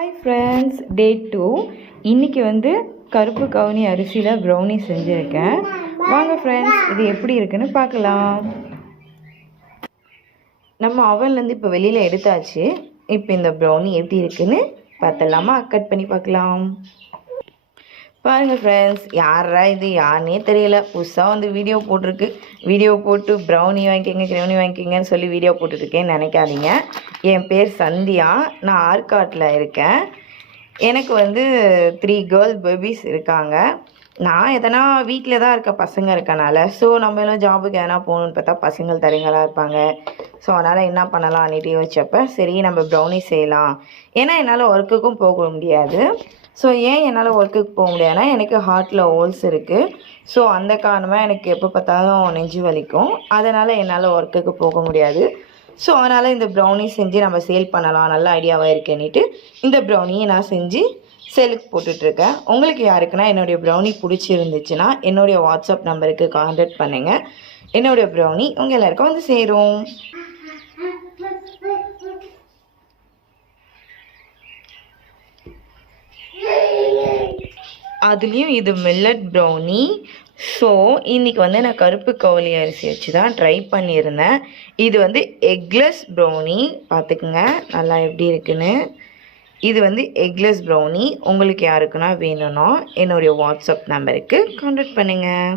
Hi friends, டே 2. இன்றைக்கி வந்து கருப்பு கவுனி அரிசியில் ப்ரௌனி செஞ்சுருக்கேன். வாங்க ஃப்ரெண்ட்ஸ், இது எப்படி இருக்குன்னு பார்க்கலாம். நம்ம அவன்லேருந்து இப்போ வெளியில் எடுத்தாச்சு. இப்போ இந்த ப்ரௌனி எப்படி இருக்குன்னு பார்த்தலாமா? கட் பண்ணி பார்க்கலாம். பாருங்கள் ஃப்ரெண்ட்ஸ், யாரா இது யாருன்னே தெரியல, புதுசாக வந்து வீடியோ போட்டிருக்கு. வீடியோ போட்டு ப்ரௌனி வாங்கிக்கிங்கன்னு சொல்லி வீடியோ போட்டுட்ருக்கேன்னு நினைக்காதீங்க. என் பேர் சந்தியா, நான் ஆற்காட்டில் இருக்கேன். எனக்கு வந்து 3 கேர்ள் பேபிஸ் இருக்காங்க. நான் எதனா வீட்டில் தான் இருக்க பசங்க இருக்கனால, ஸோ நம்ம எல்லாம் ஜாபுக்கு எதனா போகணுன்னு பார்த்தா பசங்கள் தரைங்களாக இருப்பாங்க. ஸோ அதனால் என்ன பண்ணலாம் அன்னிட்டு யோசிச்சப்போ சரி நம்ம ப்ரௌனி செய்யலாம். ஏன்னா என்னால் ஒர்க்குக்கும் போக முடியாது. ஸோ ஏன் என்னால் ஒர்க்குக்கு போக முடியாதுன்னா எனக்கு ஹார்ட்டில் ஹோல்ஸ் இருக்குது. ஸோ அந்த காரணமாக எனக்கு எப்போ பார்த்தாலும் நெஞ்சு வலிக்கும். அதனால் என்னால் ஒர்க்குக்கு போக முடியாது. ஸோ அதனால் இந்த ப்ரௌனி செஞ்சு நம்ம சேல் பண்ணலாம், நல்ல ஐடியாவாக இருக்கேன்னிட்டு இந்த ப்ரௌனியை நான் செஞ்சு சேலுக்கு போட்டுட்ருக்கேன். உங்களுக்கு யாருக்குன்னா என்னுடைய ப்ரௌனி பிடிச்சிருந்துச்சுன்னா என்னுடைய வாட்ஸ்அப் நம்பருக்கு கான்டாக்ட் பண்ணுங்கள். என்னுடைய ப்ரௌனி உங்கள் எல்லாருக்கும் வந்து சேரும். அதுலேயும் இது மில்லட் ப்ரௌனி. ஸோ இன்றைக்கி வந்து நான் கருப்பு கவுனி அரிசி வச்சு தான் ட்ரை பண்ணியிருந்தேன். இது வந்து எக்லெஸ் ப்ரௌனி, பார்த்துக்குங்க நல்லா எப்படி இருக்குன்னு. இது வந்து எக்லெஸ் ப்ரௌனி. உங்களுக்கு யாருக்குன்னா வேணும்னா என்னுடைய வாட்ஸ்அப் நம்பருக்கு கான்டாக்ட் பண்ணுங்கள்.